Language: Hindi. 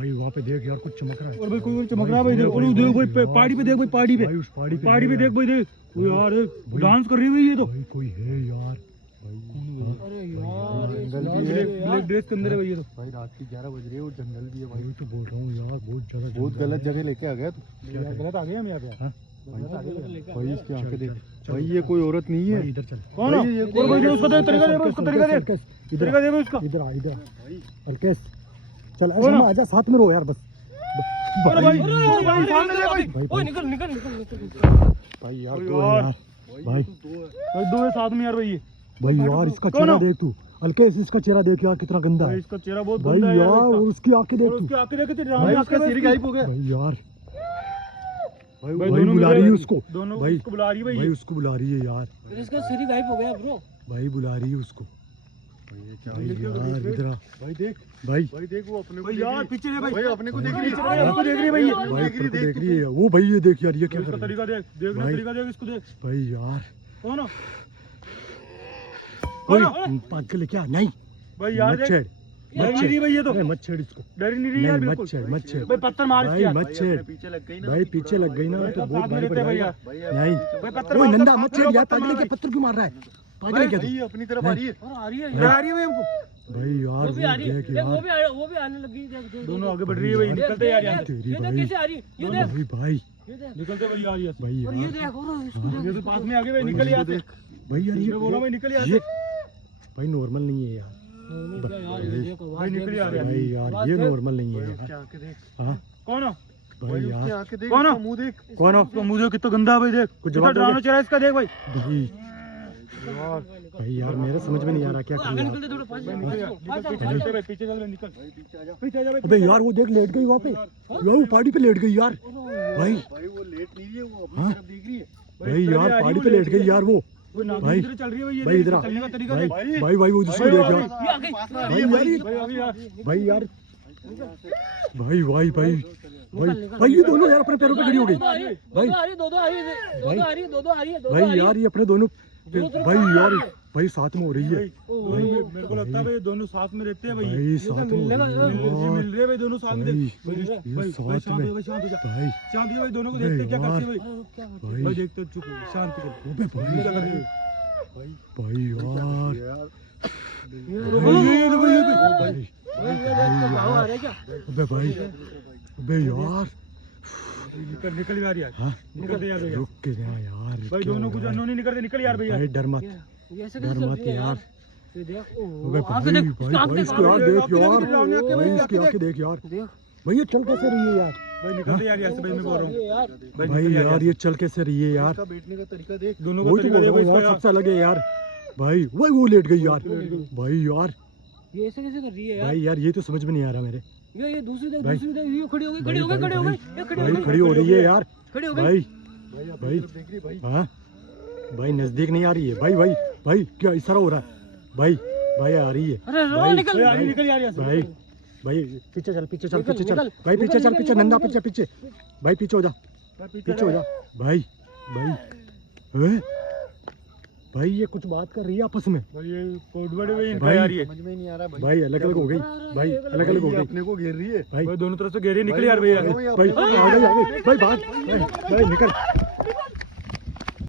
भाई वहाँ पे देख यार कुछ चमक रहा है। और भाई कोई चमक रहा है भाई, और देख भाई पहाड़ी पे देख भाई, पहाड़ी पे उस पहाड़ी पे देख भाई, देख वो यार डांस कर रही है ये तो। भाई कोई है यार। अरे यार जंगल भी है, ब्लैक ड्रेस के अंदर है भाई ये तो। भाई रात की 11 बज रही है और जंगल भी है भाई। भाई तो बोल रहा हूँ यार बहुत गलत जगह लेके आ गया तू। यार गलत आ गए हम यहाँ पे। हाँ? भाई इसकी आंखें देख भाई, ये कोई औरत नहीं है। इधर चल। कौन है? ये और भाई उसका देख, तरीका देख उसका, तरीका देख, तरीका देख उसका। इधर आ इधर अलकेश चल आजा साथ में रहो यार बस। अरे भाई सामने देख भाई, ओए निकल निकल निकल भाई यार भाई दो है साथ में यार भाई। भाई यार इसका चेहरा देख तू, अलकेश इसका चेहरा देख यार कितना गंदा है। इसका चेहरा बहुत भाई गंदा है यार, और उसकी आंखें देख तू। उसकी आंखें देख कितनी भाई उसका सिर गायब हो गया। भाई यार भाई भाई बुला रही है उसको, दोनों भाई उसको बुला रही है भाई उसको बुला रही है यार। इसका सिर गायब हो गया ब्रो। भाई बुला रही है उसको। भाई यार इधर आ भाई देख भाई वो अपने को भाई यार पीछे देख भाई, भाई अपने को देख रही है। हमको देख रही है भाई। भाई देख रही है वो। भाई ये देख यार ये क्या इसका कर रही है। तरीका देख, देखना भाई। तरीका देख इसको देख। भाई यार कौन है? कोई पागल क्या नहीं भाई यार मत देख, छेड़ डर नहीं रही भाई ये तो, अरे मत छेड़ इसको। डर नहीं रही यार नहीं बिल्कुल। मत छेड़ भाई पत्थर मार भाई इसके मत छेड़। पीछे लग गई ना भाई पीछे लग गई ना तो बहुत साथ में भारी रहते पड़ हैं जाएगा। भैया। नहीं भाई पत्थर ओए मार, नंदा साथ मत में छेड़ लोग यार, पत्थर पागल मार है क्या, भाई। पत्थर क्यों मार रहा है, पागल है क्या तू। भाई अपनी तरफ आ रही है। और आ रही है आ रही है भाई हमको। भाई यार वो भी आ रही है, देख देख यार वो भी आने लगी, देख देख दोनों आगे बढ़ रही है भाई, निकलते यार यहाँ से। तेरी ये देख भाई कैसे आ रही है, ये देख भाई भाई ये देख निकलते भाई यार यहाँ से। भाई और ये यार देख और इसको ये तो पास में आगे भाई, निकल यहाँ से। भाई यार मैं बोल रहा हूँ भाई निकल यहाँ से। ये भाई नॉर्मल नहीं है यार। देख यार, ये देख भाई निकल यार यहाँ से। भाई यार ये नॉर्मल नहीं है उसकी यार। आंखें देख हाँ कौन है? भाई उसकी यार आंखें देख, कौन है? उसका मुंह देख। कौन हो उसका मुंह देख कितना गंदा है भाई, देख कुछ कितना जवाब दोगे? डरावना चेहरा है इसका, देख भाई। भाई यार मेरे समझ में नहीं आ रहा क्या आगे करूँ निकल दे थोड़ा पास भाई निकल यार, निकल पीछे चलते भाई, पीछे चल भाई, निकल पीछे आ जा भाई। अबे यार वो देख लेट गई वहाँ पे यार, वो पहाड़ी पे लेट गई यार। भाई भाई वो लेट नहीं है, वो अपनी हाँ? तरफ देख रही है। भाई यार पहाड़ी पे लेट गई यार वो। वो नागिन भाई। इधर चल रही है भाई, ये भाई देख, इधर आ। चलने का तरीका भाई देख। भाई वो जिसको देख यार। ये आ गई। भाई यार ये- भाई अभी यार भाई यार भाई ये दोनों यार अपने पैरों पे खड़ी हो गई। भाई दो आ रही, दो आ रही है, दो आ रही है, दो आ रही है, भाई यार ये अपने दोनों भाई यार भाई साथ में हो रही है। दोनों मेरे को लगता है भाई दोनों साथ में रहते हैं भाई, भाई साथ में हो रही है मिल रहे हैं भाई दोनों साथ में। भाई भाई ये भाई साथ शांत में हो भाई, शांत हो जा, भाई शांत हो भाई, दोनों को देखते हैं क्या करते हैं भाई। भाई भाई देखते हैं, चुप हो, शांत कर। अबे भाई क्या कर रही है? भाई यार यार अबे भाई अबे यार निकल निकल यार यार, हाँ निकल यार भैया। रुक के जा यार भाई क्या दोनों हो कुछ रहा है? अनहोनी नहीं करते, निकल यार भैया। भाई डर मत ये ऐसे डर कैसे चल मत रही है यार। ये देख अबे ओ भाई आंखें देख, भाई भाई इसको यार देख यार, भाई इसकी आंखें देख यार। देख भाई ये चल कैसे रही है यार। भाई निकलते यार यहाँ से भाई, मैं बोल रहा हूँ ये यार भाई निकल यार ये चल कैसे रही है यार। उसका बैठने का तरीका देख। दोनों वो का तो तरीका बोल देखो रहा हूँ इसका यार यार। सबसे अलग है यार। भाई वो लेट गई यार। भाई यार ये ऐसे कैसे कर रही है यार। भाई यार ये तो समझ में नहीं आ रहा मेरे। ये दूसरी देख, भाई। दूसरी देख, ये खड़ी हो गई, भाई, खड़ी हो गई, भाई, खड़ी हो गई, भाई, ये खड़ी हो भाई गई, खड़ी हो रही है यार। खड़ी हो गई। भाई भाई अपनी भाई तरफ देख रही है भाई। हाँ भाई नजदीक नहीं आ रही है। भाई भाई भाई क्या इशारा हो रहा है। भाई भाई आ रही है। अरे रो भाई, निकल भाई निकल यार यहाँ से। भाई भाई पीछे चल पीछे चल निकल, पीछे चल निकल, भाई पीछे निकल, चल निकल, पीछे निकल, नंदा निकल। पीछे पीछे भाई पीछे हो जा पीछे हो जा। भाई भाई भाई ये कुछ बात कर रही है आपस में। भाई ये कोड वर्ड भाई इनका भाई। यार ये। समझ में नहीं आ रहा भाई। भाई अलग अलग हो गई। भाई अलग अलग हो ये गई। अपने को घेर रही है। भाई भाई दोनों तरफ से घेरे, निकल यार भैया। भाई आ गई भाई भाग भाई निकल